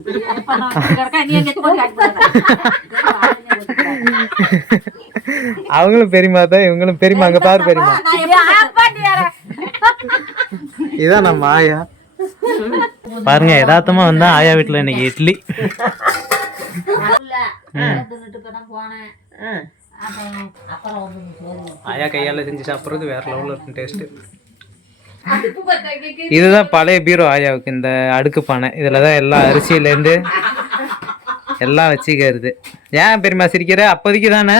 அவங்களும் பெரியமா தான் இவங்களும் பெரியமா அங்க பாரு பெரியமா இதான் நம்ம ஆயா. பாருங்க யதார்த்தமா வந்தா ஆயா வீட்டுல இன்னைக்கு இட்லி. ஆயா கையால செஞ்சு சாப்பிட்றது வேற லெவலில் இருக்கும் டேஸ்ட் இதுதான் பழைய பீரோ ஆயாவுக்கு இந்த அடுக்கு பானை. இதில் தான் எல்லா அரிசியிலேருந்து எல்லாம் வச்சுக்கிறது. ஏன் பெரியமா சிரிக்கிற? அப்போதைக்கு தானே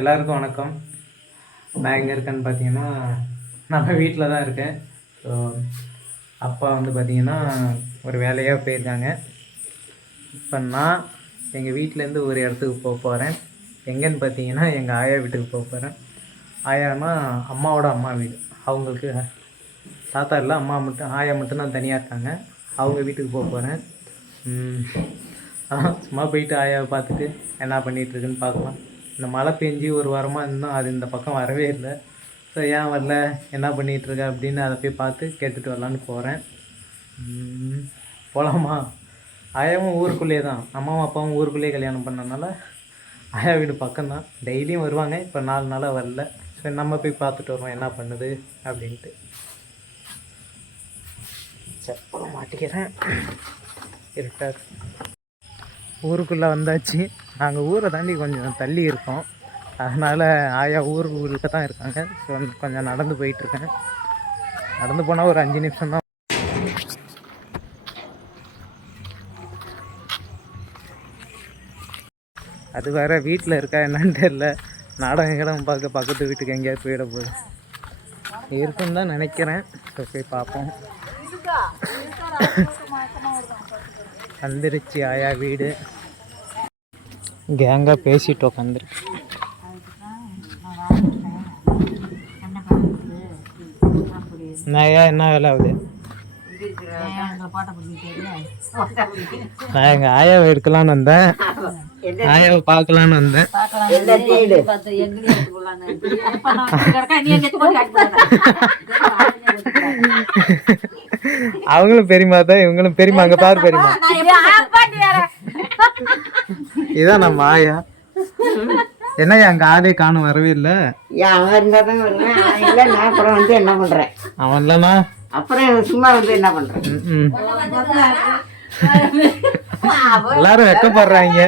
எல்லாருக்கும் வணக்கம். நான் எங்கே இருக்கேன்னு பார்த்தீங்கன்னா நம்ம வீட்டில் தான் இருக்கேன். ஸோ அப்பா வந்து பார்த்திங்கன்னா ஒரு வேலையாக போயிருக்காங்க. இப்போ நான் எங்கள் வீட்டிலேருந்து ஒரு இடத்துக்கு போக போகிறேன் எங்கேன்னு பார்த்தீங்கன்னா எங்கள் ஆயா வீட்டுக்கு போக போகிறேன் ஆயானா அம்மாவோட அம்மா வீடு. அவங்களுக்கு தாத்தா இல்லை அம்மா மட்டும் ஆயா மட்டும்தான் தனியாக இருக்காங்க. அவங்க வீட்டுக்கு போக போகிறேன் சும்மா போயிட்டு ஆயாவை பார்த்துட்டு என்ன பண்ணிகிட்ருக்குன்னு பார்க்கலாம். இந்த மழை பெஞ்சு ஒரு வாரமாக இருந்தால் அது இந்த பக்கம் வரவே இல்லை. ஸோ ஏன் வரல? என்ன பண்ணிகிட்ருக்க அப்படின்னு அதை போய் பார்த்து கேட்டுட்டு வரலான்னு போகிறேன் போகலாமா ஆயாவும் ஊருக்குள்ளேயே தான். அம்மாவும் அப்பாவும் ஊருக்குள்ளேயே கல்யாணம் பண்ணனால ஆயா வீடு பக்கம்தான் டெய்லியும் வருவாங்க. இப்போ நாலு நாளாக வரல. சரி நம்ம போய் பார்த்துட்டு வருவோம் என்ன பண்ணுது அப்படின்ட்டு. செப்பலை மாட்டிக்கிறேன் இருக்காது ஊருக்குள்ளே வந்தாச்சு. நாங்கள் ஊரை தாண்டி கொஞ்சம் தள்ளி இருக்கோம். அதனால் ஆயா ஊர் ஊருக்கு தான் இருக்காங்க. ஸோ கொஞ்சம் நடந்து போயிட்டுருக்கேன். நடந்து போனால் ஒரு அஞ்சு நிமிஷம் தான். அது வேறு வீட்டில் இருக்கா என்னன்னு தெரியல. நாடகம் கிடம் பார்க்க பக்கத்து வீட்டுக்கு எங்கேயாவது போயிட போகுது. இருக்குன்னு தான் நினைக்கிறேன். ஸோ போய் பார்ப்போம். வந்துருச்சு ஆயா வீடு. கேங்காக பேசிட்டு உட்காந்துருக்கு நான் என்ன வேலை ஆகுது? நான் எங்கள் ஆயாவை எடுக்கலான்னு வந்தேன். ஆயாவை பார்க்கலான்னு வந்தேன். அவங்களும் பெரியமா தான் இவங்களும் பெரியமா அங்கே பாரு பெரியமா இதான் நம்ம ஆயா. என்னய்யா அங்கே ஆளே காணும் வரவே இல்லை? அவன் இருந்தால் தான் வருவேன் அவன் இல்லை நான் அப்புறம் வந்து என்ன பண்ணுறேன் அவன் இல்லைண்ணா அப்புறம் சும்மா வந்து என்ன பண்ணுறேன் ம்ம். எல்லாரும் வெக்கப்படுறாங்க.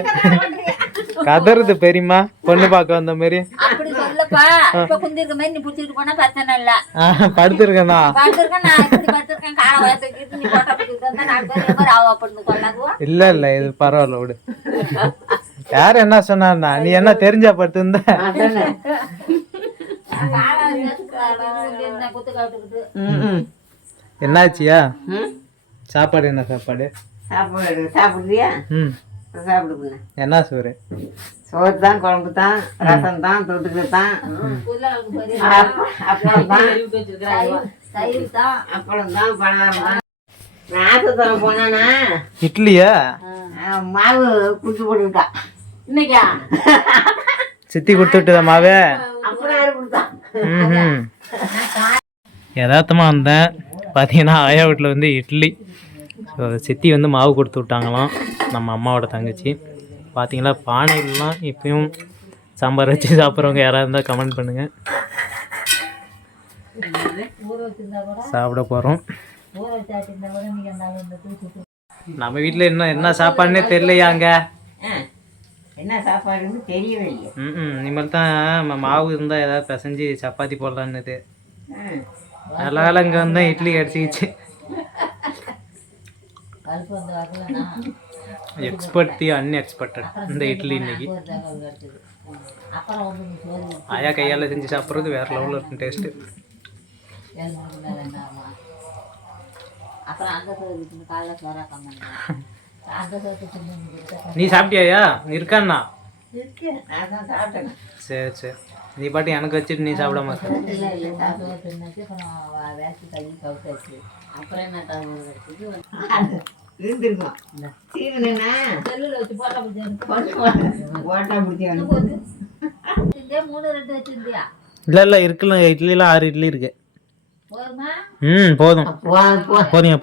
கதறுது பெரியமா பொண்ணு பார்க்க வந்த மாதிரி அப்படி சொல்லப்பா. இப்ப குந்திருக்க மாதிரி நீ புடிச்சிட்டு போனா பிரச்சனை இல்ல. ஆ, படுத்திருக்கேண்ணா படுத்திருக்கேன் நான் இப்படி படுத்திருக்கேன். காலை வளர்த்துக்கிட்டு நீ போட்டோ பிடிச்சிட்டு வந்தா நாலு பேர் எவ்வளோ ஆவா பண்ணு கொள்ளாதுவா இல்ல இல்ல இது பரவாயில்ல விடு. யார் என்ன சொன்னாண்ணா நீ என்ன தெரிஞ்சா படுத்திருந்த என்னாச்சியா? ம்? சாப்பாடு என்ன சாப்பாடு? சாப்பாடு சாப்பிட்றியா? ம். சாப்பிடு பண்ண என்ன சோறு? சோறு தான் குழம்பு தான் ரசம் தான் தொட்டுக்கு தான் அப்ப- அப்பளம் தான் தயிர் தான் அப்பளம் தான் பலகாரம் தான் நான் ஆத்தத்தில் போனானா? இட்லியா? மாவு குடிச்சு போட்டுக்கிட்டான் இன்னைக்கா? சித்தி கொடுத்துட்டுதா மாவே? யதார்த்தமாக வந்தேன். பார்த்தீங்கன்னா ஆயா வீட்டில் வந்து இட்லி. ஸோ சித்தி வந்து மாவு கொடுத்து விட்டாங்களாம் நம்ம அம்மாவோட தங்கச்சி. பார்த்தீங்களா பானையிலலாம் இப்பயும் சாம்பார் வச்சு சாப்பிட்றவங்க யாராக இருந்தால் கமெண்ட் பண்ணுங்கள் சாப்பிட போகிறோம் நம்ம வீட்டில் என்ன என்ன சாப்பாடுனே தெரியலையாங்க என்ன சாப்பாடுன்னு தெரியவே இல்லையே. ம் ம் இனிமேல் தான் மாவு இருந்தால் ஏதாவது பிசைஞ்சு சப்பாத்தி போடலான்னுது ம். நல்ல இங்கே வந்தால் இட்லி வந்து வரலன்னா எக்ஸ்பர்ட் தி அன்எக்ஸ்பெக்டட் இந்த இட்லி இன்னைக்கு. வந்து ஆயா கையால் செஞ்சு சாப்பிட்றது வேறு லெவலில் இருக்கும் டேஸ்ட்டு அப்புறம் அந்த நீ சாப்பிட்டியாயா? இருக்காண்ணா இருக்கு நான் தான் சாப்பிட்டேன். சரி சரி. நீ பாட்டு எனக்கு வச்சுட்டு நீ சாப்பிடாம இருக்க இல்லை இல்லை இருக்குல்ல. இட்லிலாம் ஆறு இட்லி இருக்கு. ம் போதும். போ- போ- போதுங்க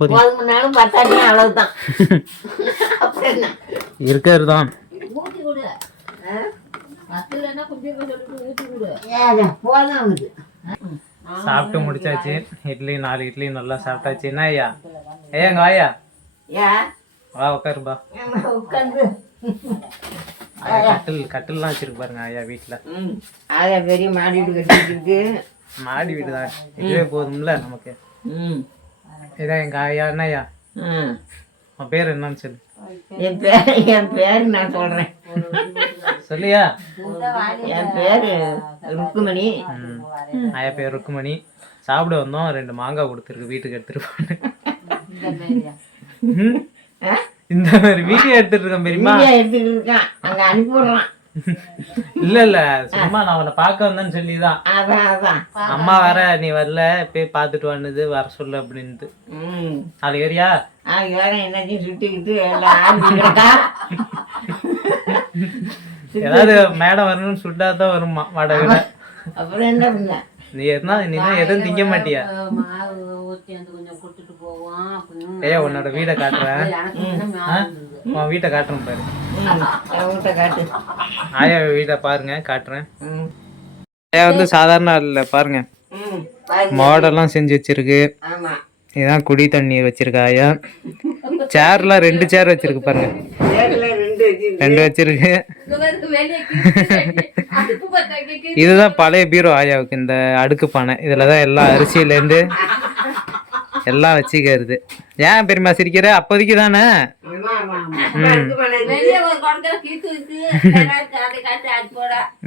பத்தாட்டியும் அவ்வளவுதான். இருக்கிறது தான் போதும் சாப்பிட்டு முடிச்சாச்சு. இட்லி நாலு இட்லி நல்லா சாப்பிட்டாச்சு. என்ன ஐயா? ஏய் எங்க ஆயா ஏ வா உட்காருப்பா கட்டில் கட்டில்லாம் வச்சிருக்கு பாருங்க ஐயா வீட்டில் ஆயா பெரிய மாடி வீடு கட்டிட்டு இருக்கு. மாடி வீடு தான். இதுவே போதும்ல நமக்கு. ம். இதான் எங்க ஐயா என்ன ஐயா ம் உன் பேர் என்னன்னு சொல்லு. என் பேர் என் பேர் நான் சொல்றேன். சொல்லியா? என் பேர் ருக்குமணி. ஐயா பேர் ருக்குமணி. சாப்பிட வந்தோம். ரெண்டு மாங்காய் கொடுத்துருக்கு. வீட்டுக்கு எடுத்துட்டு போன்னு. இந்த மாதிரி வீடியோ எடுத்துட்டு இருக்கேன் பெரியமா இங்கே எடுத்துக்கிட்டு இருக்கான். அங்கே அனுப்பி விடுறான் இல்ல இல்ல. சும்மா நான் உன்னை பார்க்க வந்தேன்னு சொல்லிதான். அதான் அதான். அம்மா வர நீ வரல போய் பார்த்துட்டு வந்தது வர சொல்லு அப்படின்ட்டு ம். நாளைக்கு வரியா வேற என்னத்தையும் சுட்டிக்கிட்டு ஏதாவது மேடம் வரணும்னு சுட்டா தான் வருமா வாடகை அப்புறம் என்ன பண்ண? நீ என்ன நீ தான் எதுவும் திங்க மாட்டியா? மாவு ஊற்றி வந்து கொஞ்சம் கொடுத்துட்டு போவோம் அப்படின்னு ஏய் உன்னோட வீடை காட்டுறேன்? உன் வீட்டை காட்டுறேன் பாரு. காட்டு. ஆயா வீட்டை பாருங்க காட்டுறேன். ஆயா வந்து சாதாரண இல்ல பாருங்க. மாடெல்லாம் செஞ்சு வச்சிருக்கு. ஆமா. இதான் குடி தண்ணீர் வச்சிருக்கா ஆயா. சேர்லாம் ரெண்டு சேர் வச்சிருக்கு பாருங்க. ரெண்டு வச்சு ரெண்டு வச்சிருக்கு. இதுதான் பழைய பீரோ ஆயாவுக்கு இந்த அடுக்கு பானை. இதுல தான் எல்லா அரிசியிலேருந்து எல்லாம் வச்சுக்கிறது. ஏன் பெரியமா சிரிக்கிற? அப்போதைக்கு தானே?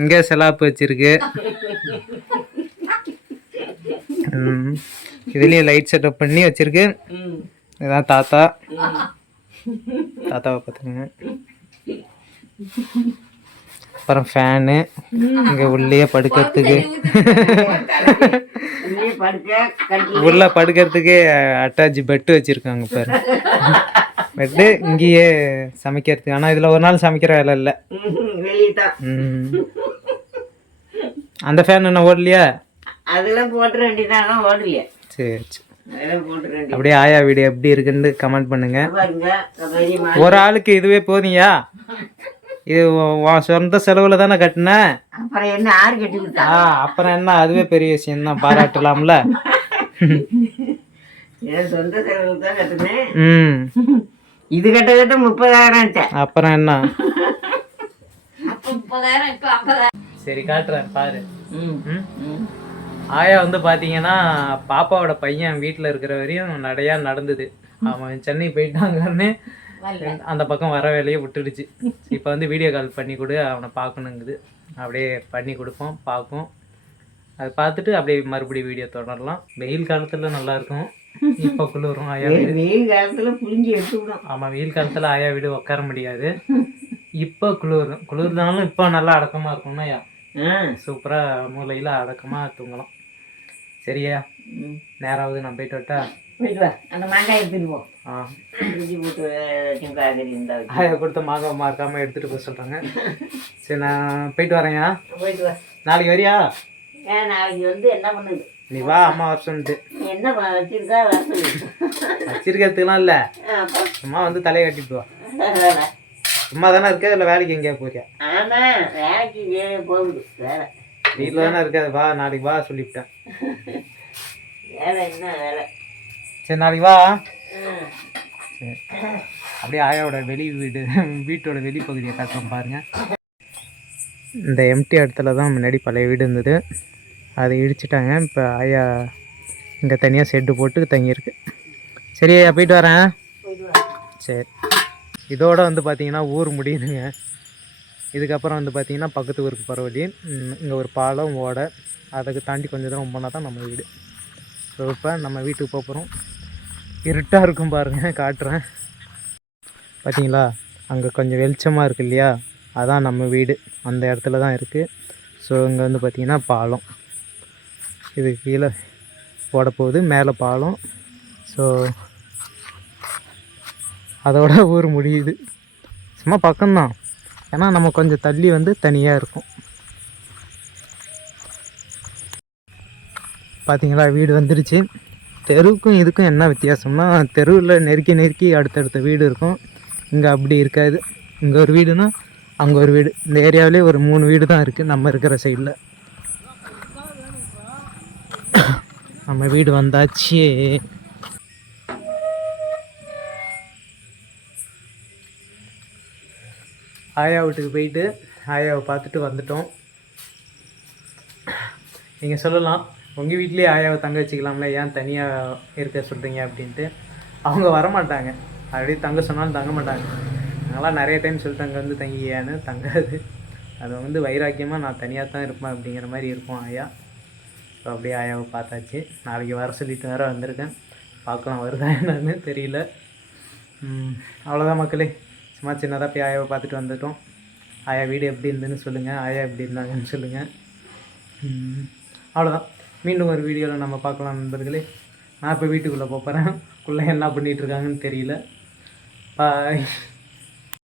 இங்கே செலாப்பு வச்சிருக்கு. இதுலயும் லைட் செட்டப் பண்ணி வச்சிருக்கு. இதான் தாத்தா. தாத்தாவை பார்த்துங்க அப்புறம் ஃபேனு இங்கே உள்ளே படுக்கிறதுக்கு. உள்ள படுக்கிறதுக்கு அட்டாச் பெட்டு வச்சிருக்காங்க பாரு. பெட்டு இங்கேயே சமைக்கிறதுக்கு. ஆனால் இதில் ஒரு நாள் சமைக்கிற வேலை இல்லை. அந்த ஃபேன் என்ன ஓடலையா? அதெல்லாம் போட்டு வேண்டியதான் ஓடலையே. சரி சரி. அப்படியே ஆயா வீடு எப்படி இருக்குன்னு கமெண்ட் பண்ணுங்க. ஒரு ஆளுக்கு இதுவே போதியா இது சொந்த செலவுல தானே கட்டின? அப்புறம் என்ன ஆறு கட்டி கொடுத்தா? ஆ அப்புறம் என்ன? அதுவே பெரிய விஷயம் தான் பாராட்டலாம்ல சொந்த செலவு தான் கட்டுனேன் ம். இது கட்ட கட்ட முப்பதாயிரம் அப்புறம் என்ன சரி காட்டுறேன் பாரு. ஆயா வந்து பார்த்தீங்கன்னா பாப்பாவோட பையன் வீட்டில் இருக்கிற வரையும் நடையா நடந்தது. அவன் சென்னை போயிட்டாங்கன்னு அந்த பக்கம் வர வேலையை விட்டுடுச்சு. இப்போ வந்து வீடியோ கால் பண்ணி கொடு அவனை பார்க்கணுங்குது. அப்படியே பண்ணி கொடுப்போம் பார்ப்போம். அதை பார்த்துட்டு அப்படியே மறுபடியும் வீடியோ தொடரலாம். வெயில் காலத்தில் நல்லா இருக்கும். இப்போ குளிரும் ஆயா வீடு. வெயில் காலத்துல புளிஞ்சு எடுத்து விடும். ஆமாம் வெயில் காலத்தில் ஆயா வீடு உட்கார முடியாது. இப்போ குளிரும். குளிர்னாலும் இப்போ நல்லா அடக்கமாக இருக்கும்னா ஐயா. ஆ. சூப்பராக மூலையில் அடக்கமாக தூங்கலாம். சரியா. நேராவது நான் போயிட்டு வரட்டா? போயிட்டு அந்த மாங்காய் ஆ ஃப்ரிட்ஜி போட்டு காய்கறி இருந்தா வச்சு. ஆயா கொடுத்த மாங்காய் மறக்காமல் எடுத்துகிட்டு போக சொல்கிறாங்க சரி நான் போயிட்டு வரேன்யா போயிட்டு வா நாளைக்கு வரியா ஏன் நாளைக்கு வந்து என்ன பண்ணுது நீ வா அம்மா வர சொல்லிட்டு என்ன வச்சிருக்கா வர சொல்லு வச்சிருக்கிறதுக்குலாம் இல்லை சும்மா வந்து தலையை கட்டிட்டு வா. சும்மா தானே இருக்க இல்லை வேலைக்கு எங்கேயா போறியா ஆமா வேலைக்கு வே- போகுது வேலை வீட்டில் தானே இருக்காது வா நாளைக்கு வா சொல்லிவிட்டேன் வேலை என்ன வேலை சரி நாளைக்கு வா. சரி அப்படியே ஆயாவோட வெளி வீடு வீட்டோட வெளிப்பகுதியை காட்டுறோம் பாருங்க. இந்த எம்டி இடத்துல தான் முன்னாடி பழைய வீடு இருந்தது. அதை இடிச்சிட்டாங்க. இப்போ ஆயா இங்கே தனியாக ஷெட்டு போட்டு தங்கியிருக்கு. சரி ஐயா போயிட்டு வரேன். சரி. இதோட வந்து பார்த்தீங்கன்னா ஊர் முடியுதுங்க. இதுக்கப்புறம் வந்து பார்த்தீங்கன்னா பக்கத்து ஊருக்கு வழி. இங்கே ஒரு பாலம் ஓடை. அதுக்கு தாண்டி கொஞ்சம் தூரம் போனால் தான் நம்ம வீடு. ஸோ இப்போ நம்ம வீட்டுக்கு போக போகிறோம் இருட்டாக இருக்கும் பாருங்கள் காட்டுறேன். பார்த்தீங்களா அங்கே கொஞ்சம் வெளிச்சமாக இருக்கு இல்லையா? அதான் நம்ம வீடு. அந்த இடத்துல தான் இருக்குது ஸோ இங்கே வந்து பார்த்திங்கன்னா பாலம். இது கீழே போட போகுது மேலே பாலம். ஸோ அதோட ஊர் முடியுது. சும்மா பக்கம்தான். ஏன்னா நம்ம கொஞ்சம் தள்ளி வந்து தனியாக இருக்கும். பார்த்தீங்களா வீடு வந்துடுச்சு தெருவுக்கும் இதுக்கும் என்ன வித்தியாசம்னா தெருவில் நெருக்கி நெருக்கி அடுத்தடுத்த வீடு இருக்கும். இங்கே அப்படி இருக்காது. இங்கே ஒரு வீடுனா அங்கே ஒரு வீடு. இந்த ஏரியாவிலே ஒரு மூணு வீடு தான் இருக்குது நம்ம இருக்கிற சைடில் நம்ம வீடு வந்தாச்சு. ஆயா வீட்டுக்கு போயிட்டு ஆயாவை பார்த்துட்டு வந்துட்டோம். நீங்கள் சொல்லலாம். உங்கள் வீட்லேயே ஆயாவை தங்க வச்சுக்கலாம்ல ஏன் தனியாக இருக்க சொல்கிறீங்க அப்படின்ட்டு அவங்க வரமாட்டாங்க. அப்படியே தங்க சொன்னாலும் தங்க மாட்டாங்க. நாங்களாம் நிறைய டைம் சொல்லிட்டு அங்கே வந்து தங்கியான்னு தங்காது. அது வந்து வைராக்கியமாக நான் தனியாக தான் இருப்பேன் அப்படிங்கிற மாதிரி இருக்கும் ஆயா. ஸோ அப்படியே ஆயாவை பார்த்தாச்சு. நாளைக்கு வர சொல்லிட்டு வேறு வந்திருக்கேன். பார்க்கலாம் வருதா என்னன்னு தெரியல. அவ்வளோதான் மக்களே. சும்மா சின்னதாக போய் ஆயாவை பார்த்துட்டு வந்துட்டோம். ஆயா வீடு எப்படி இருந்துன்னு சொல்லுங்கள் ஆயா எப்படி இருந்தாங்கன்னு சொல்லுங்கள் அவ்வளோதான் மீண்டும் ஒரு வீடியோவில் நம்ம பார்க்கலாம் நண்பர்களே. நான் இப்போ வீட்டுக்குள்ளே போகிறேன் உள்ளே என்ன பண்ணிகிட்ருக்காங்கன்னு தெரியல. பாய்